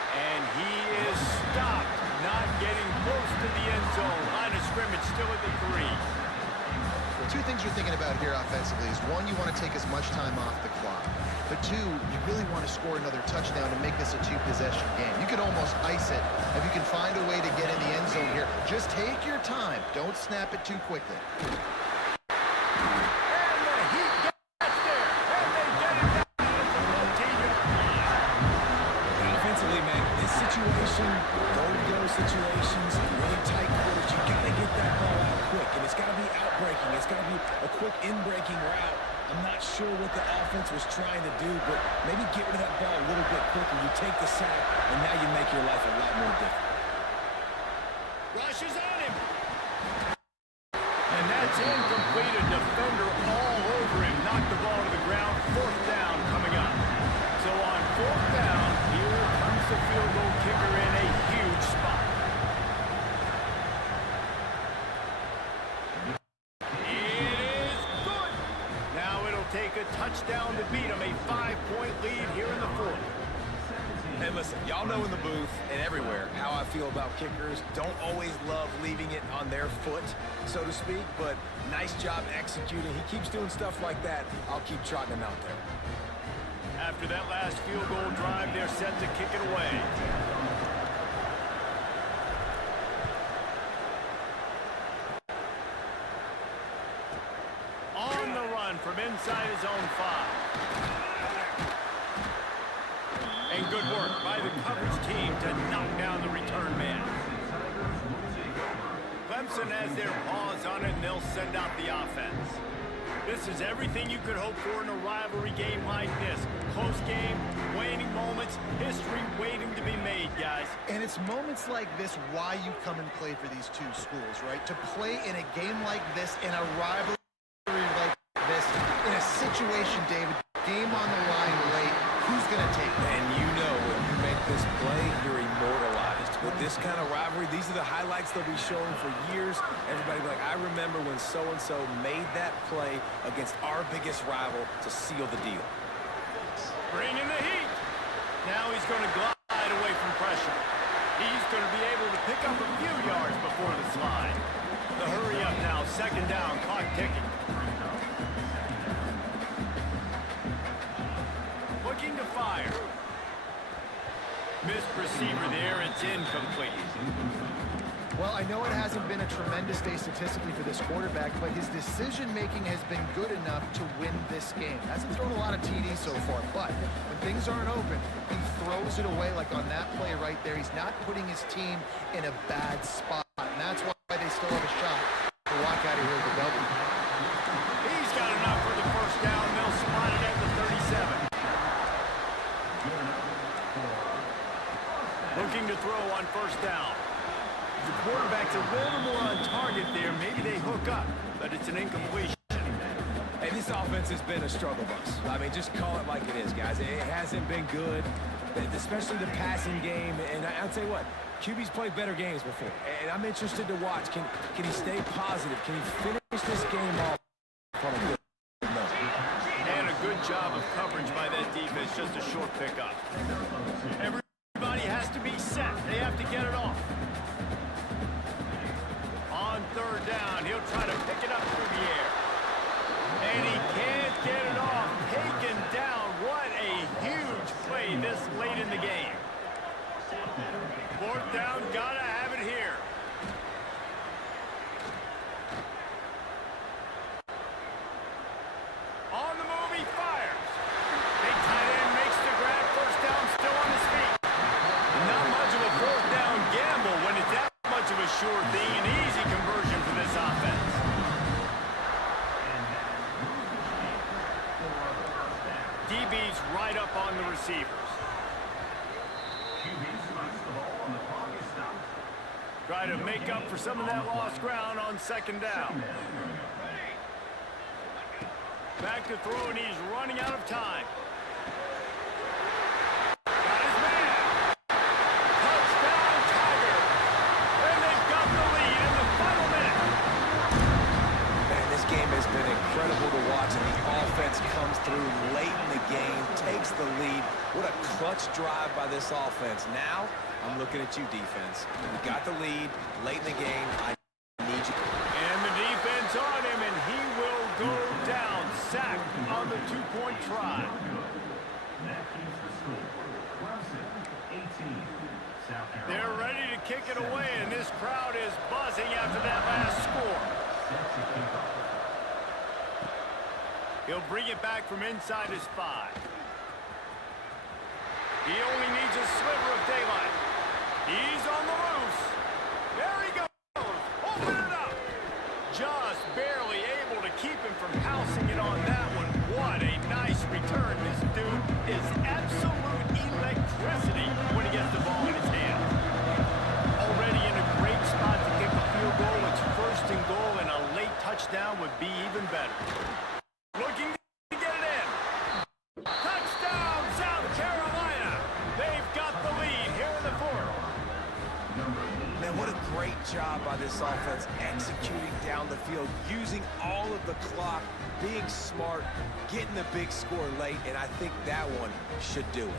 And he is stopped, not getting close to the end zone. Line of scrimmage still at the 3. Well, 2 things you're thinking about here offensively is, 1, you want to take as much time off the clock. But 2, you really want to score another touchdown and make this a 2-possession game. You could almost ice it if you can find a way to get in the end zone here. Just take your time. Don't snap it too quickly. Situations, really tight quarters, you got to get that ball out quick, and it's got to be out-breaking. It's got to be a quick in-breaking route. I'm not sure what the offense was trying to do, but maybe get rid of that ball a little bit quicker. You take the sack, and now you make your life a lot more difficult. Rushes on him. And that's incomplete. A defender all over him. Knocked the ball to the ground. 4th down coming up. So on 4th down, here comes the field goal kicker in a huge spot. Take a touchdown to beat them, a 5-point lead here in the 4th. And listen, y'all know in the booth and everywhere how I feel about kickers. Don't always love leaving it on their foot, so to speak, but nice job executing. He keeps doing stuff like that. I'll keep trotting him out there. After that last field goal drive, they're set to kick it away. On the run from inside his own 5. And good work by the coverage team to knock down the return man. Clemson has their paws on it, and they'll send out the offense. This is everything you could hope for in a rivalry game like this. Close game, waning moments, history waiting to be made, guys. And it's moments like this why you come and play for these two schools, right? To play in a game like this, in a rivalry like this, in a situation, David, game on the line late, who's going to take it? And you know when you make this play, you're immortalized. With this kind of rivalry, these are the highlights they'll be showing for years. Everybody will be like, I remember when so-and-so made that play against our biggest rival to seal the deal. Bring in the heat. Now he's going to glide away from pressure. He's going to be able to pick up a few yards before the slide. The hurry up now, second down, clock ticking. Looking to fire. Missed receiver there, it's incomplete. Well, I know it hasn't been a tremendous day statistically for this quarterback, but his decision-making has been good enough to win this game. Hasn't thrown a lot of TDs so far, but when things aren't open, he throws it away like on that play right there. He's not putting his team in a bad spot, and that's why they still have a shot to walk out of here with a W. He's got enough for the first down. They'll spot it at the 37. Looking to throw on first down. The quarterback's a little more on target there. Maybe they hook up, but it's an incompletion. Hey, this offense has been a struggle bus. I mean, just call it like it is, guys. It hasn't been good, especially the passing game. And I'll tell you what, QB's played better games before. And I'm interested to watch. Can he stay positive? Can he finish this game off on a good note? And a good job of coverage by that defense. Just a short pickup. Everybody has to be set. They have to get it off. On third down, he'll try to pick it up through the air. And he can't get it off. Taken down. What a huge play this late in the game. Fourth down, gotta have it here. On the move, he fires. Big tight end makes the grab. First down, still on his feet. Not much of a fourth down gamble when it's that much of a sure thing. An easy conversion for this offense. DB's right up on the receivers. Try to make up for some of that lost ground on second down. Back to throw, and he's running out of time. Got his man. Touchdown, Tiger. And they've got the lead in the final minute. Man, this game has been incredible to watch, and the offense comes through late in the game, takes the lead. What a clutch drive by this offense. Now, I'm looking at you, defense. We got the lead late in the game. I need you. And the defense on him, and he will go down. Sack on the two-point try. They're ready to kick it away, and this crowd is buzzing after that last score. He'll bring it back from inside his 5. He only needs a sliver of daylight. He's on the loose. There he goes. Open it up. Just barely able to keep him from housing it on that one. What a nice return. This dude is absolute electricity when he gets the ball in his hand. Already in a great spot to kick a field goal. It's first and goal, and a late touchdown would be even better. Looking to get it in. Touchdown, South Carolina. They've got the lead here in the fourth. Man, what a great job by this offense executing down the field, using all of the clock, being smart, getting the big score late, and I think that one should do it.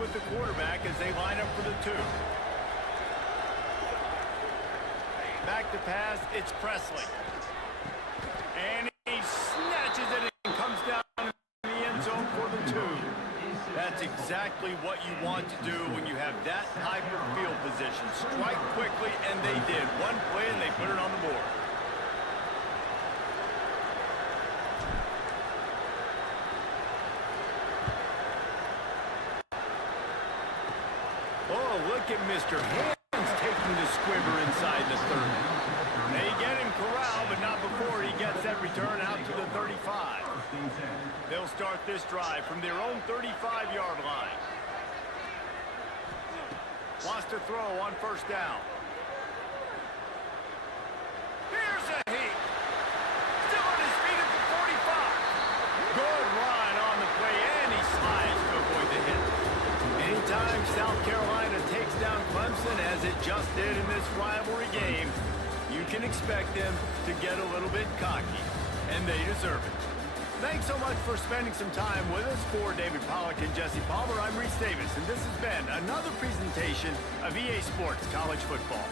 with the quarterback as they line up for the 2. Back to pass, it's Presley. And he snatches it and comes down in the end zone for the 2. That's exactly what you want to do when you have that type of field position. Strike quickly, and they did. One play, and they put it on the board. Oh, look at Mr. Hands taking the squibber inside the 30. They get him corralled, but not before he gets that return out to the 35. They'll start this drive from their own 35-yard line. Wants to throw on first down. Here's a heat. Still on his feet at the 45. Good run on the play, and he slides to avoid the hit. Anytime South Carolina takes down Clemson, as it just did in this rivalry game, you can expect them to get a little bit cocky, and they deserve it. Thanks so much for spending some time with us. For David Pollack and Jesse Palmer, I'm Reese Davis, and this has been another presentation of EA Sports College Football.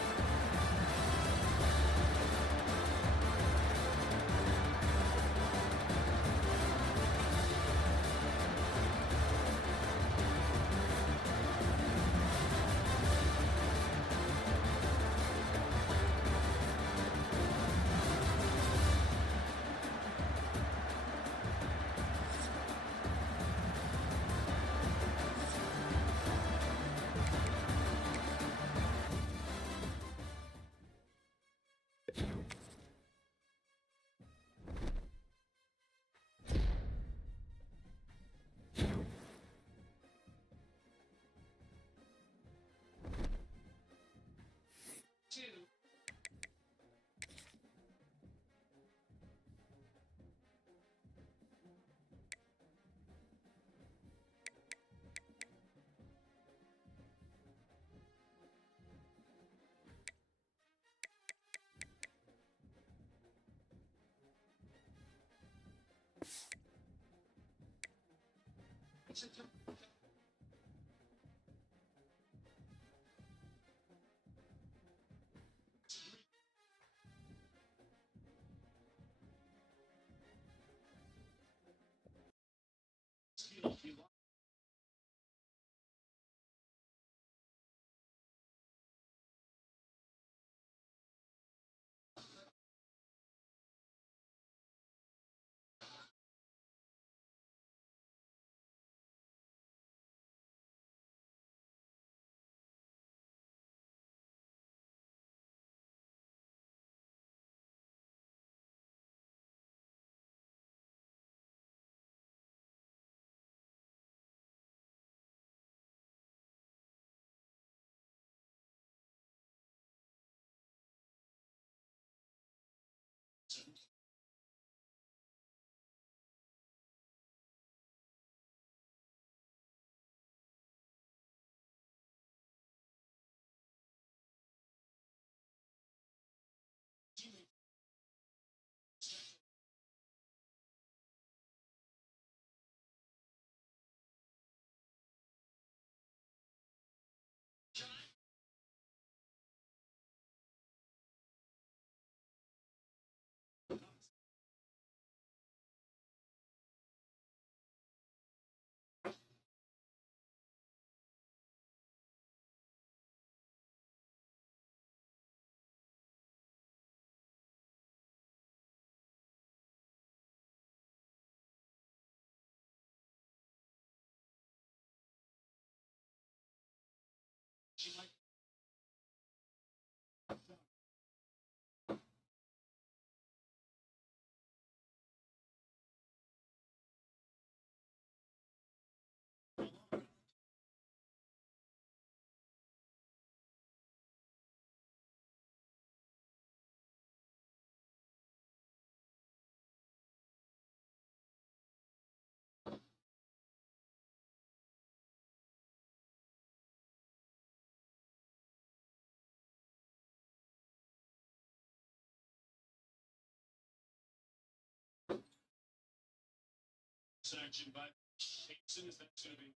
Sanctioned by Jason. Is that going to be